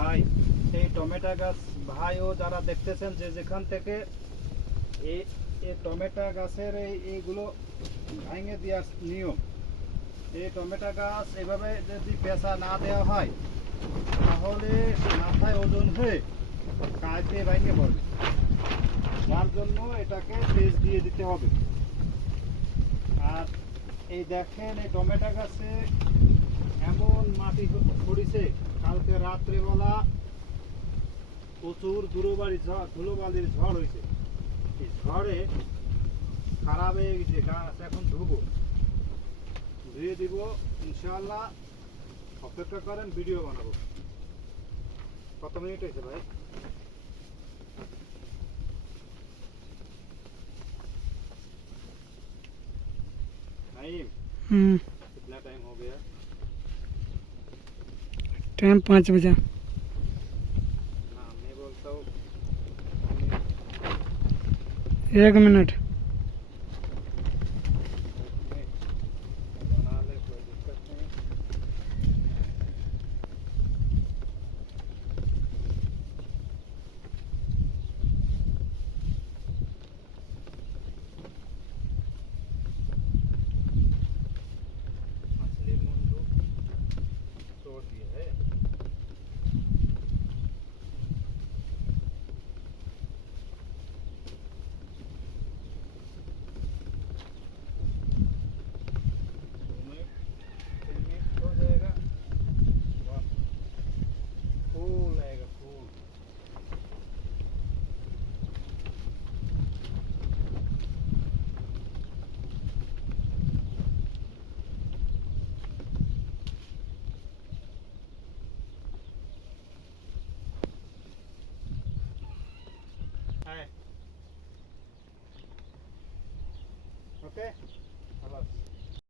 ভাই এই টমেটো গাছ ভাইও যারা দেখতেছেন যে যেখান থেকে এই টমেটো গাছের এইগুলো ভেঙে দেওয়ার নিয়ম। এই টমেটো গাছ এভাবে যদি পেঁচা না দেওয়া হয় তাহলে মাথায় ওজন হয়ে কাঁচে ভেঙে পড়বে, যার জন্য এটাকে পেঁচ দিয়ে দিতে হবে। আর এই দেখেন এই টমেটো গাছে এমন মাটি পড়েছে, কালকে রাত্রেবেলা প্রচুর ধুলোবালির ঝড় হয়েছে। এই ঝড়ে খারাপ হয়ে গেছে গাছ, এখন ধুয়ে দিব ইনশাআল্লাহ। অপেক্ষা করেন, ভিডিও বানাবো। কত মিনিট হয়েছে ভাই? नाइम कितना टाइम हो गया? टाइम 5 बजा। ना मैं बोलता हूँ 1 मिनट। बना ले, कोई दिक्कत नहीं। असली मुंडू तोड़ दिया है। हो जाएगा, फूल आएगा फूल। ओके, खलास।